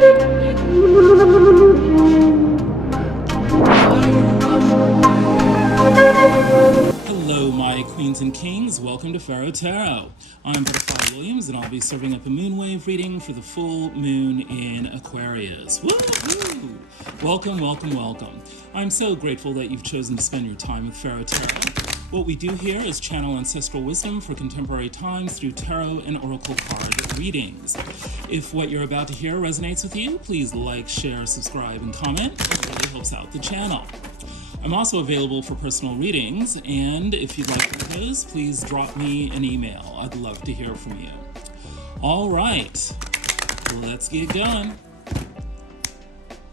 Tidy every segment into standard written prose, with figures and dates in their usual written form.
Hello, my queens and kings. Welcome to Pharaoh Tarot. I'm Butterfly Williams, and I'll be serving up a moonwave reading for the full moon in Aquarius. Woo-hoo! Welcome, welcome, welcome. I'm so grateful that you've chosen to spend your time with Pharaoh Tarot. What we do here is channel ancestral wisdom for contemporary times through tarot and oracle card readings. If what you're about to hear resonates with you, please like, share, subscribe, and comment. It really helps out the channel. I'm also available for personal readings, and if you'd like one of those, please drop me an email. I'd love to hear from you. All right, let's get going.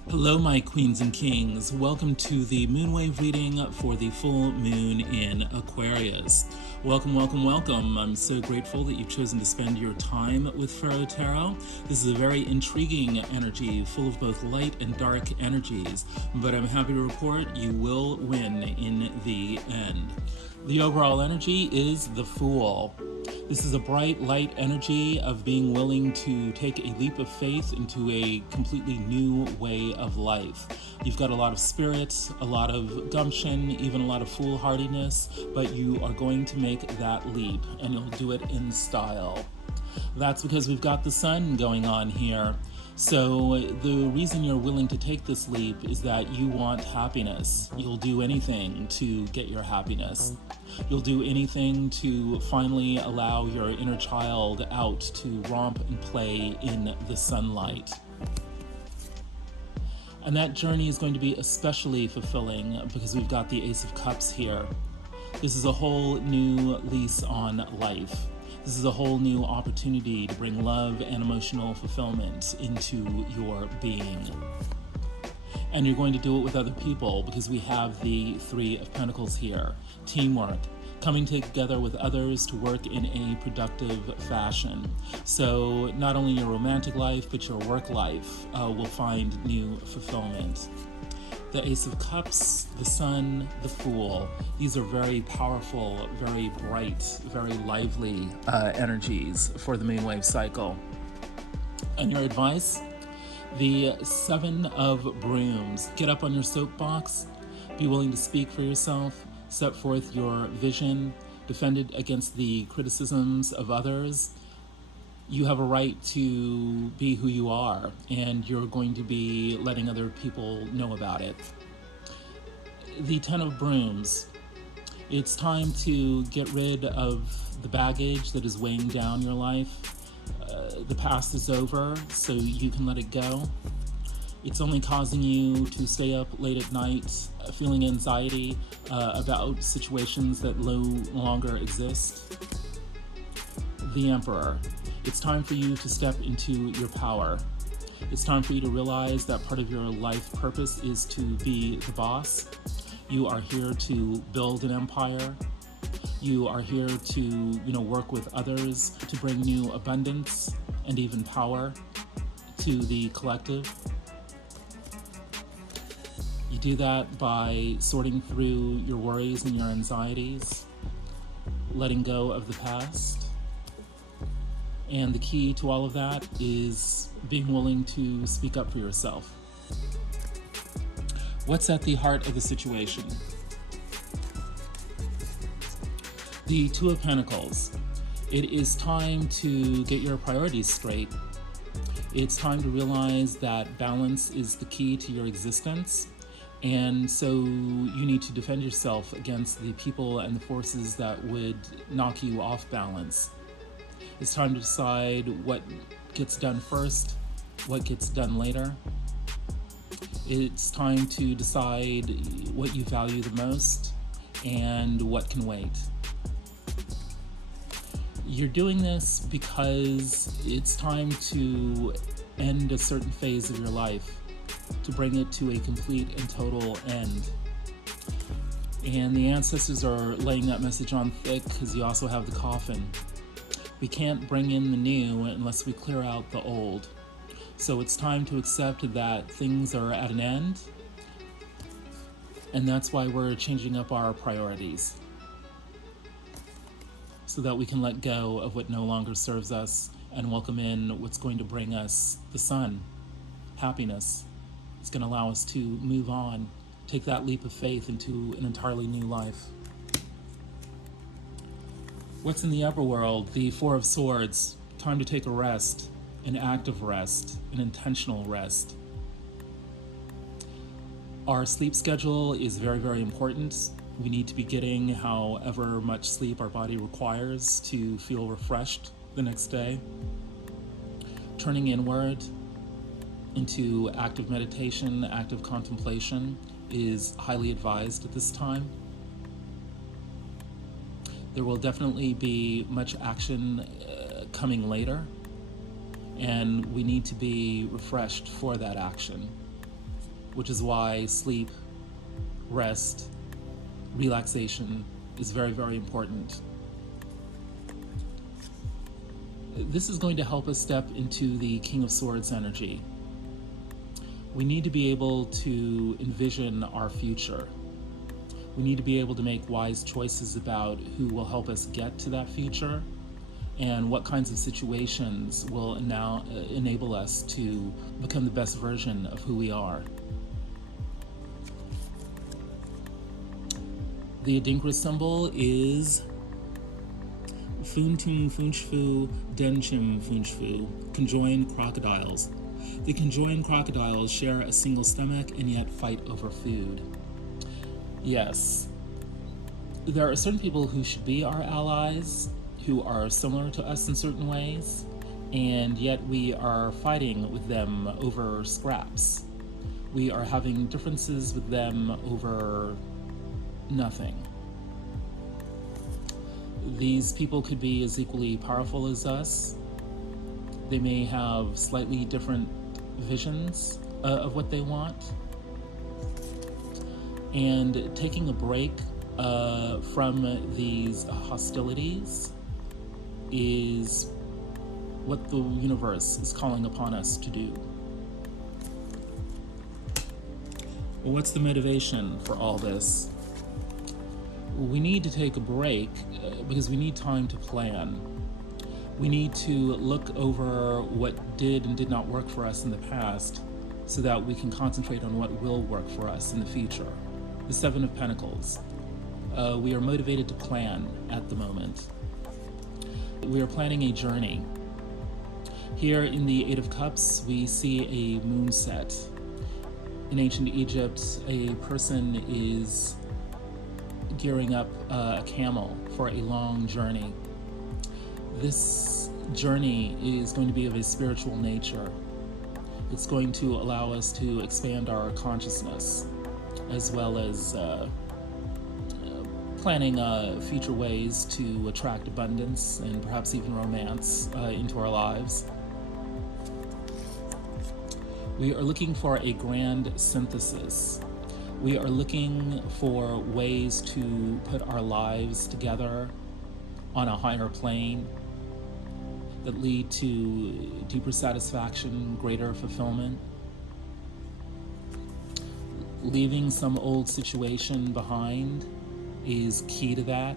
Hello, my queens and kings. Welcome to the moonwave reading for the full moon in Aquarius. Welcome, welcome, welcome. I'm so grateful that you've chosen to spend your time with Pharaoh Tarot. This is a very intriguing energy, full of both light and dark energies, but I'm happy to report you will win in the end. The overall energy is the Fool. This is a bright, light energy of being willing to take a leap of faith into a completely new way of life. You've got a lot of spirit, a lot of gumption, even a lot of foolhardiness, but you are going to make that leap, and you'll do it in style. That's because we've got the sun going on here. So the reason you're willing to take this leap is that you want happiness. You'll do anything to get your happiness. You'll do anything to finally allow your inner child out to romp and play in the sunlight. And that journey is going to be especially fulfilling because we've got the Ace of Cups here. This is a whole new lease on life. This is a whole new opportunity to bring love and emotional fulfillment into your being. And you're going to do it with other people because we have the Three of Pentacles here. Teamwork, coming together with others to work in a productive fashion. So not only your romantic life, but your work life will find new fulfillment. The Ace of Cups, the Sun, the Fool. These are very powerful, very bright, very lively energies for the moonwave cycle. And your advice? The Seven of Brooms. Get up on your soapbox, be willing to speak for yourself, set forth your vision, defend it against the criticisms of others. You have a right to be who you are, and you're going to be letting other people know about it. The Ten of Brooms. It's time to get rid of the baggage that is weighing down your life. The past is over, so you can let it go. It's only causing you to stay up late at night, feeling anxiety about situations that no longer exist. The Emperor. It's time for you to step into your power. It's time for you to realize that part of your life purpose is to be the boss. You are here to build an empire. You are here to, work with others to bring new abundance and even power to the collective. You do that by sorting through your worries and your anxieties, letting go of the past. And the key to all of that is being willing to speak up for yourself. What's at the heart of the situation? The Two of Pentacles. It is time to get your priorities straight. It's time to realize that balance is the key to your existence. And so you need to defend yourself against the people and the forces that would knock you off balance. It's time to decide what gets done first, what gets done later. It's time to decide what you value the most and what can wait. You're doing this because it's time to end a certain phase of your life, to bring it to a complete and total end. And the ancestors are laying that message on thick because you also have the coffin. We can't bring in the new unless we clear out the old. So it's time to accept that things are at an end, and that's why we're changing up our priorities, so that we can let go of what no longer serves us and welcome in what's going to bring us the sun. happiness. It's going to allow us to move on, take that leap of faith into an entirely new life. What's in the upper world? The Four of Swords. Time to take a rest, an active rest, an intentional rest. Our sleep schedule is very, very important. We need to be getting however much sleep our body requires to feel refreshed the next day. Turning inward into active meditation, active contemplation is highly advised at this time. There will definitely be much action coming later, and we need to be refreshed for that action, which is why sleep, rest, relaxation is very, very important. This is going to help us step into the King of Swords energy. We need to be able to envision our future. We need to be able to make wise choices about who will help us get to that future and what kinds of situations will now enable us to become the best version of who we are. The Adinkra symbol is Funtung Funchfu Denchim Funchfu, conjoined crocodiles. The conjoined crocodiles share a single stomach and yet fight over food. Yes, there are certain people who should be our allies, who are similar to us in certain ways, and yet we are fighting with them over scraps. We are having differences with them over nothing. These people could be as equally powerful as us. They may have slightly different visions of what they want. And taking a break from these hostilities is what the universe is calling upon us to do. Well, what's the motivation for all this? We need to take a break because we need time to plan. We need to look over what did and did not work for us in the past so that we can concentrate on what will work for us in the future. The Seven of Pentacles. We are motivated to plan at the moment. We are planning a journey. Here in the Eight of Cups, we see a moon set. In ancient Egypt, a person is gearing up a camel for a long journey. This journey is going to be of a spiritual nature. It's going to allow us to expand our consciousness, as well as planning future ways to attract abundance and perhaps even romance into our lives. We are looking for a grand synthesis. We are looking for ways to put our lives together on a higher plane that lead to deeper satisfaction, greater fulfillment. Leaving some old situation behind is key to that.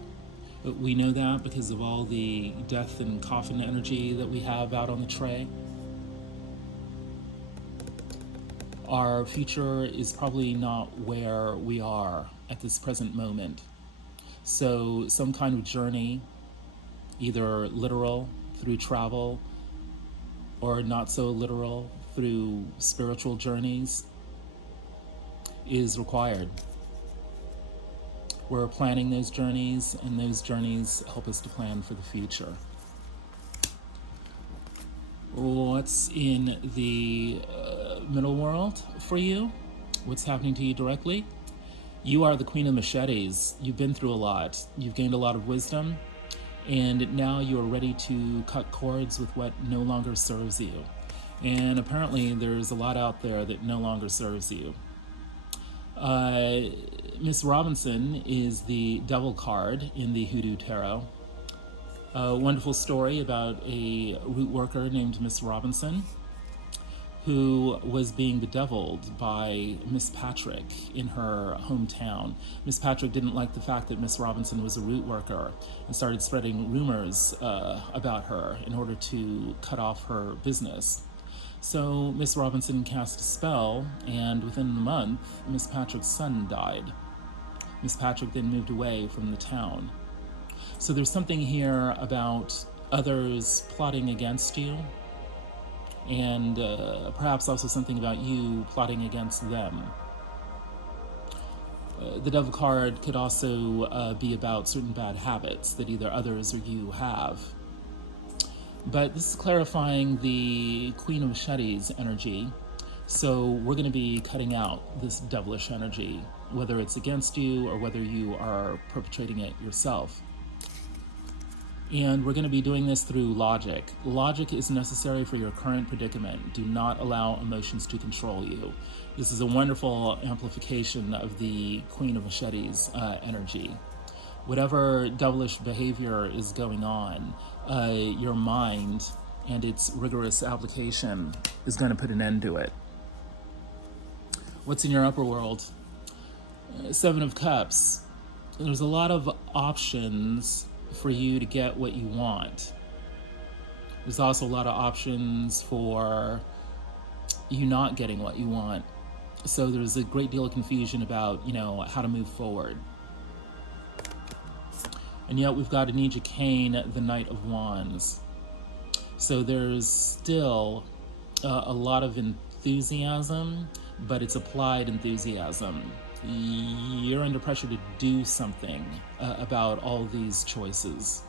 We know that because of all the death and coffin energy that we have out on the tray. Our future is probably not where we are at this present moment. So some kind of journey, either literal through travel or not so literal through spiritual journeys, is required. We're planning those journeys, and those journeys help us to plan for the future. What's in the middle world for you? What's happening to you directly? You are the Queen of Machetes. You've been through a lot. You've gained a lot of wisdom, and now you are ready to cut cords with what no longer serves you. And apparently there's a lot out there that no longer serves you. Miss Robinson is the Devil card in the Hoodoo Tarot. A wonderful story about a root worker named Miss Robinson who was being bedeviled by Miss Patrick in her hometown. Miss Patrick didn't like the fact that Miss Robinson was a root worker and started spreading rumors about her in order to cut off her business. So Miss Robinson cast a spell, and within a month, Miss Patrick's son died. Miss Patrick then moved away from the town. So there's something here about others plotting against you, and perhaps also something about you plotting against them. The Devil card could also be about certain bad habits that either others or you have. But this is clarifying the Queen of Machetes energy. So we're going to be cutting out this devilish energy, whether it's against you or whether you are perpetrating it yourself. And we're going to be doing this through logic. Logic is necessary for your current predicament. Do not allow emotions to control you. This is a wonderful amplification of the Queen of Machetes energy. Whatever devilish behavior is going on, your mind and its rigorous application is going to put an end to it. What's in your upper world? Seven of Cups. There's a lot of options for you to get what you want. There's also a lot of options for you not getting what you want. So there's a great deal of confusion about, how to move forward. And yet we've got Anija Kane, the Knight of Wands. So there's still a lot of enthusiasm, but it's applied enthusiasm. You're under pressure to do something about all these choices.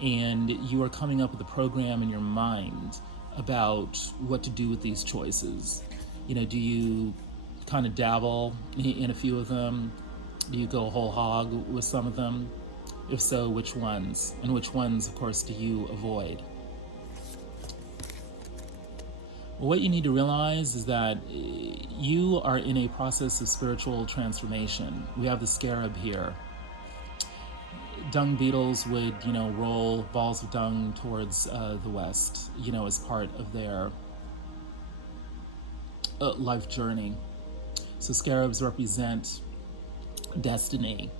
And you are coming up with a program in your mind about what to do with these choices. Do you kind of dabble in a few of them? Do you go whole hog with some of them? If so, which ones? And which ones, of course, do you avoid? Well, what you need to realize is that you are in a process of spiritual transformation. We have the scarab here. Dung beetles would, roll balls of dung towards the west, as part of their life journey. So scarabs represent destiny,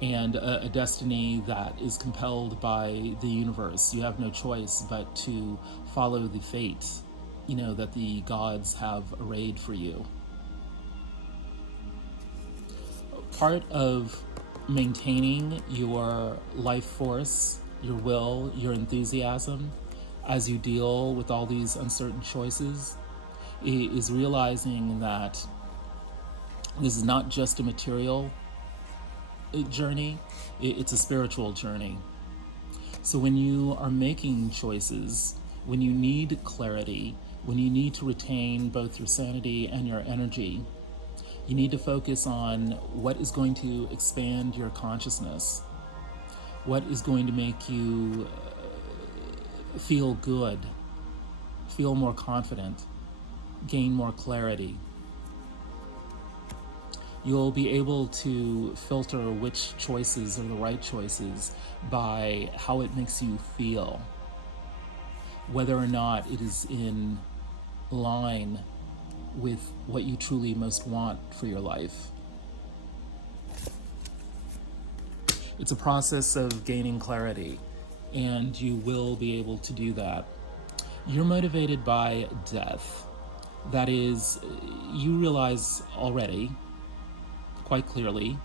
and a destiny that is compelled by the universe. You have no choice but to follow the fate, that the gods have arrayed for you. Part of maintaining your life force, your will, your enthusiasm, as you deal with all these uncertain choices, is realizing that this is not just a material journey, it's a spiritual journey. So when you are making choices, when you need clarity, when you need to retain both your sanity and your energy, you need to focus on what is going to expand your consciousness, what is going to make you feel good, feel more confident, gain more clarity. You'll be able to filter which choices are the right choices by how it makes you feel, whether or not it is in line with what you truly most want for your life. It's a process of gaining clarity, and you will be able to do that. You're motivated by death. That is, you realize already, quite clearly,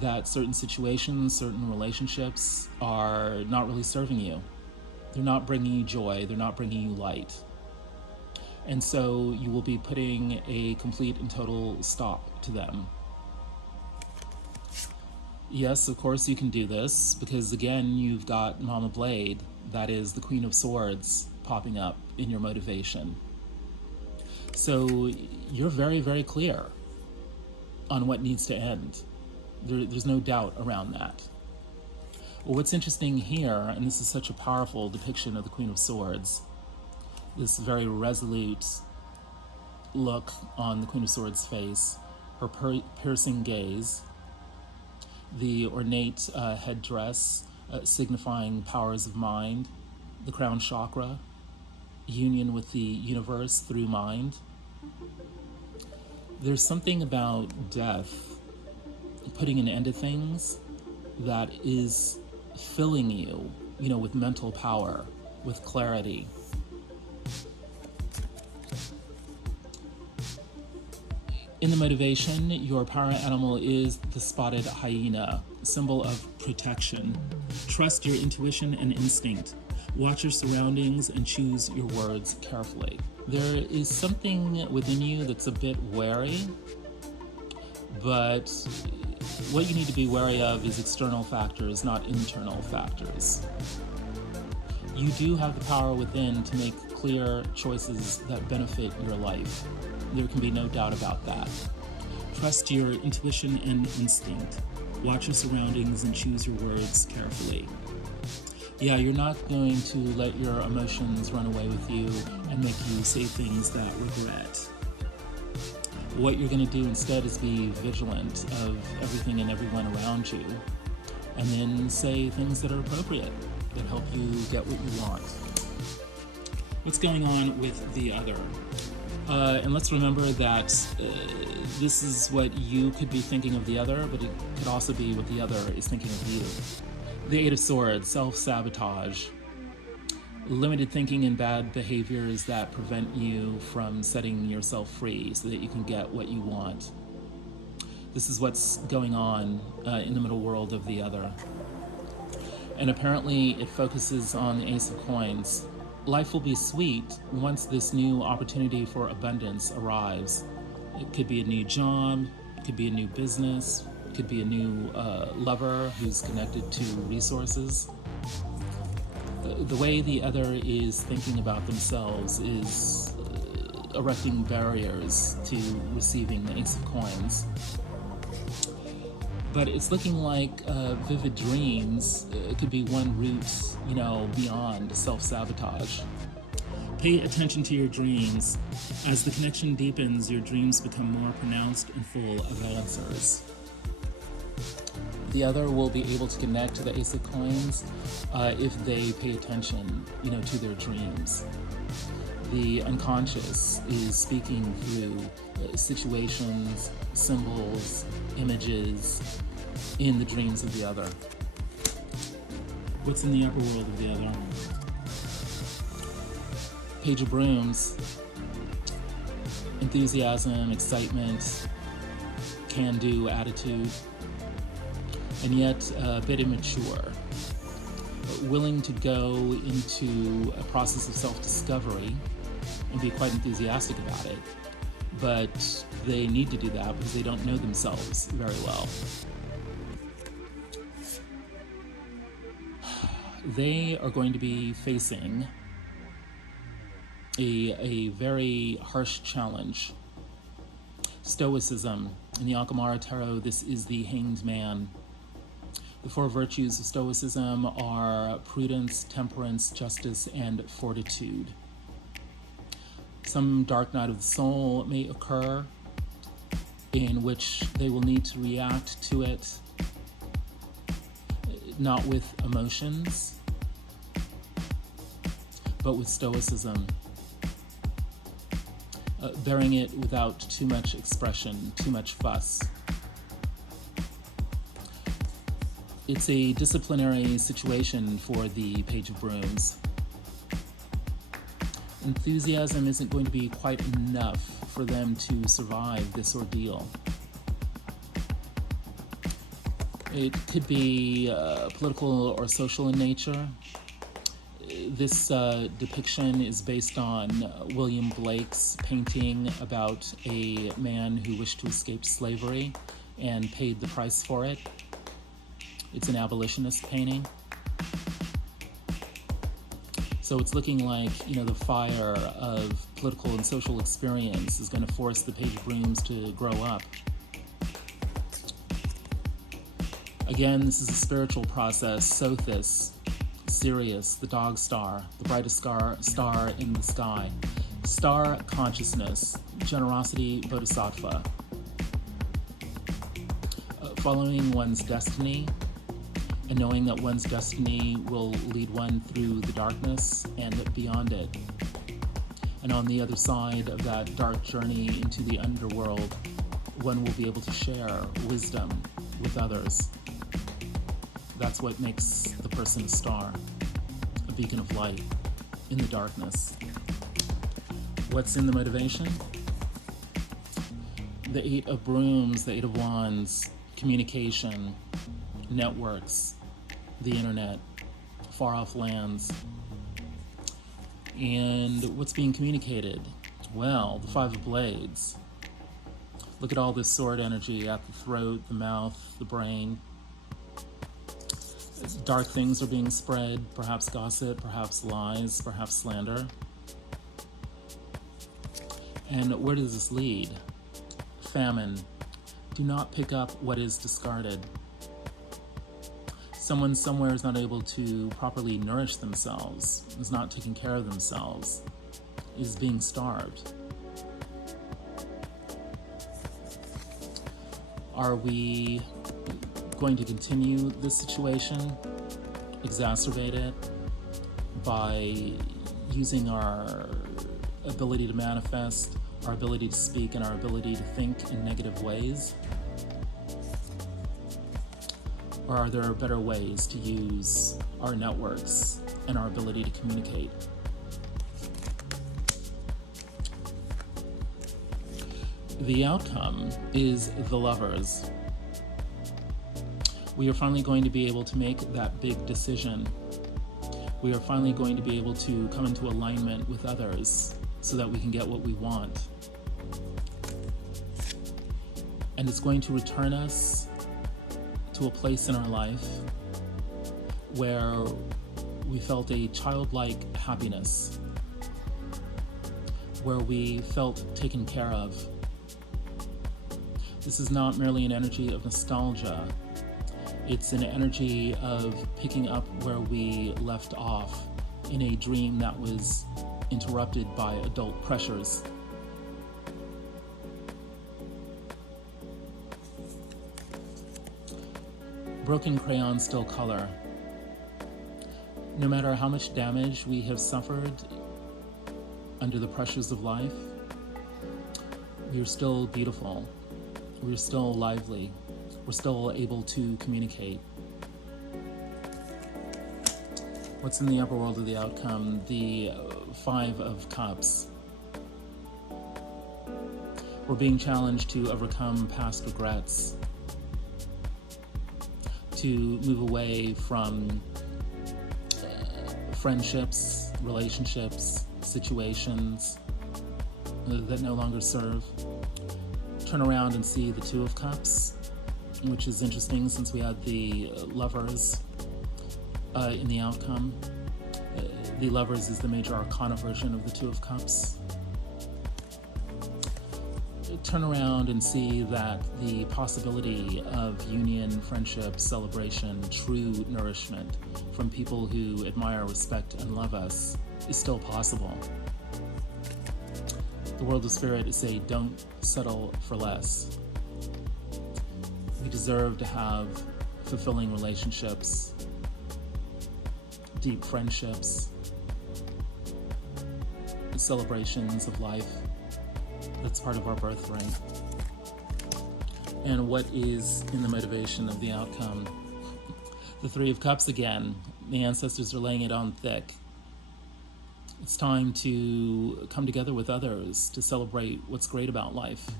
that certain situations, certain relationships are not really serving you. They're not bringing you joy. They're not bringing you light. And so you will be putting a complete and total stop to them. Yes, of course you can do this, because again, you've got Mama Blade, that is the Queen of Swords, popping up in your motivation. So you're very, very clear on what needs to end. There's no doubt around that. Well, what's interesting here, and this is such a powerful depiction of the Queen of Swords, this very resolute look on the Queen of Swords' face, her piercing gaze, the ornate headdress signifying powers of mind, the crown chakra, union with the universe through mind. There's something about death, putting an end to things, that is filling you, with mental power. with clarity. In the motivation, your power animal is the spotted hyena, symbol of protection. Trust your intuition and instinct. Watch your surroundings and choose your words carefully. There is something within you that's a bit wary, but what you need to be wary of is external factors, not internal factors. You do have the power within to make clear choices that benefit your life. There can be no doubt about that. Trust your intuition and instinct. Watch your surroundings and choose your words carefully. Yeah, you're not going to let your emotions run away with you and make you say things that regret. What you're going to do instead is be vigilant of everything and everyone around you, and then say things that are appropriate, that help you get what you want. What's going on with the other? And let's remember that this is what you could be thinking of the other, but it could also be what the other is thinking of you. The Eight of Swords, self-sabotage, limited thinking and bad behaviors that prevent you from setting yourself free so that you can get what you want. This is what's going on in the middle world of the other. And apparently it focuses on the Ace of Coins. Life will be sweet once this new opportunity for abundance arrives. It could be a new job, it could be a new business, it could be a new lover who's connected to resources. The way the other is thinking about themselves is erecting barriers to receiving the Ace of Coins. But it's looking like vivid dreams could be one route, beyond self-sabotage. Pay attention to your dreams. As the connection deepens, your dreams become more pronounced and full of answers. The other will be able to connect to the Ace of Coins if they pay attention, to their dreams. The unconscious is speaking through situations, symbols, images in the dreams of the other. What's in the upper world of the other? Page of Brooms. Enthusiasm, excitement, can-do attitude, and yet a bit immature. Willing to go into a process of self-discovery and be quite enthusiastic about it, but they need to do that because they don't know themselves very well. They are going to be facing a very harsh challenge. Stoicism. In the Akamara Tarot, this is the Hanged Man. The four virtues of Stoicism are prudence, temperance, justice, and fortitude. Some dark night of the soul may occur in which they will need to react to it, not with emotions, but with stoicism, bearing it without too much expression, too much fuss. It's a disciplinary situation for the Page of Brooms. Enthusiasm isn't going to be quite enough for them to survive this ordeal. It could be political or social in nature. This depiction is based on William Blake's painting about a man who wished to escape slavery and paid the price for it. It's an abolitionist painting. So it's looking like, the fire of political and social experience is going to force the Page of Brooms to grow up. Again, this is a spiritual process. Sothis, Sirius, the dog star, the brightest star in the sky. Star consciousness, generosity, bodhisattva. Following one's destiny, and knowing that one's destiny will lead one through the darkness and beyond it. And on the other side of that dark journey into the underworld, one will be able to share wisdom with others. That's what makes the person a star, a beacon of light. in the darkness. What's in the motivation? The Eight of Brooms, the Eight of Wands, communication, networks, the internet, far-off lands. And what's being communicated? Well, the Five of Blades. Look at all this sword energy at the throat, the mouth, the brain. Dark things are being spread, perhaps gossip, perhaps lies, perhaps slander. And where does this lead? Famine. Do not pick up what is discarded. Someone somewhere is not able to properly nourish themselves, is not taking care of themselves, is being starved. Are we going to continue this situation, exacerbate it by using our ability to manifest, our ability to speak, and our ability to think in negative ways? Or are there better ways to use our networks and our ability to communicate? The outcome is the Lovers. We are finally going to be able to make that big decision. We are finally going to be able to come into alignment with others so that we can get what we want. And it's going to return us to a place in our life where we felt a childlike happiness, where we felt taken care of. This is not merely an energy of nostalgia. It's an energy of picking up where we left off in a dream that was interrupted by adult pressures. Broken crayon still color. No matter how much damage we have suffered under the pressures of life, we are still beautiful. We're still lively. We're still able to communicate. What's in the upper world of the outcome? The Five of Cups. We're being challenged to overcome past regrets, to move away from friendships, relationships, situations that no longer serve. Turn around and see the Two of Cups, which is interesting since we had the Lovers in the outcome. The Lovers is the major arcana version of the Two of Cups. Turn around and see that the possibility of union, friendship, celebration, true nourishment from people who admire, respect, and love us is still possible. The world of spirit is saying, don't settle for less. We deserve to have fulfilling relationships, deep friendships, celebrations of life. That's part of our birthright. And what is in the motivation of the outcome? The Three of Cups again. The ancestors are laying it on thick. It's time to come together with others to celebrate what's great about life.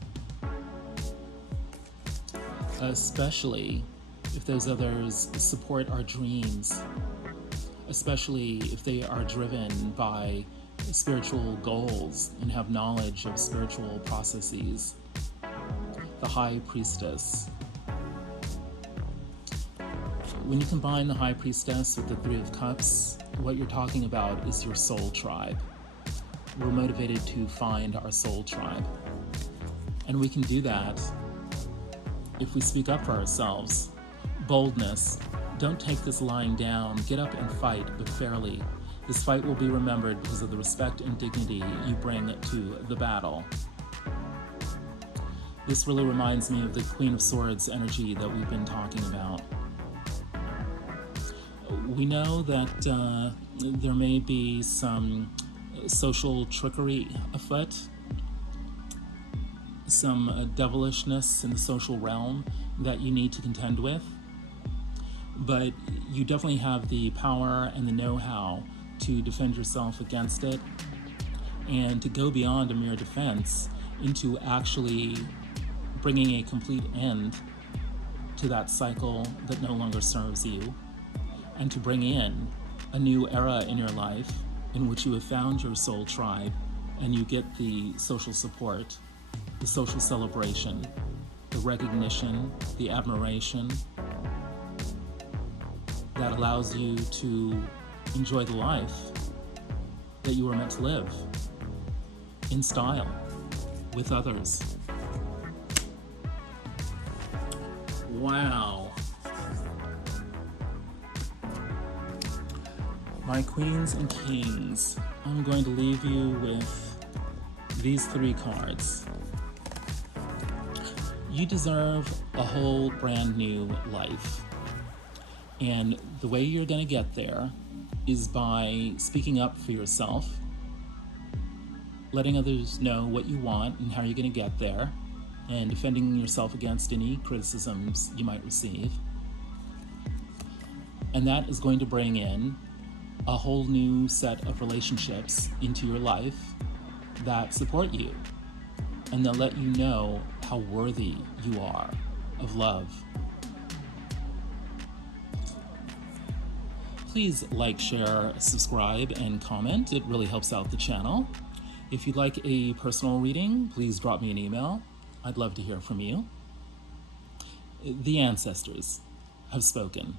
Especially if those others support our dreams. Especially if they are driven by spiritual goals and have knowledge of spiritual processes. The High Priestess. When you combine the High Priestess with the Three of Cups, what you're talking about is your soul tribe. We're motivated to find our soul tribe. And we can do that if we speak up for ourselves. Boldness. Don't take this lying down. Get up and fight, but fairly. This fight will be remembered because of the respect and dignity you bring to the battle. This really reminds me of the Queen of Swords energy that we've been talking about. We know that there may be some social trickery afoot, some devilishness in the social realm that you need to contend with, but you definitely have the power and the know-how to defend yourself against it, and to go beyond a mere defense into actually bringing a complete end to that cycle that no longer serves you, and to bring in a new era in your life in which you have found your soul tribe and you get the social support, the social celebration, the recognition, the admiration that allows you to enjoy the life that you were meant to live in style with others. Wow. My queens and kings, I'm going to leave you with these 3 cards. You deserve a whole brand new life. And the way you're going to get there is by speaking up for yourself, letting others know what you want and how you're going to get there, and defending yourself against any criticisms you might receive. And that is going to bring in a whole new set of relationships into your life that support you, and they'll let you know how worthy you are of love. Please like, share, subscribe, and comment. It really helps out the channel. If you'd like a personal reading, please drop me an email. I'd love to hear from you. The ancestors have spoken.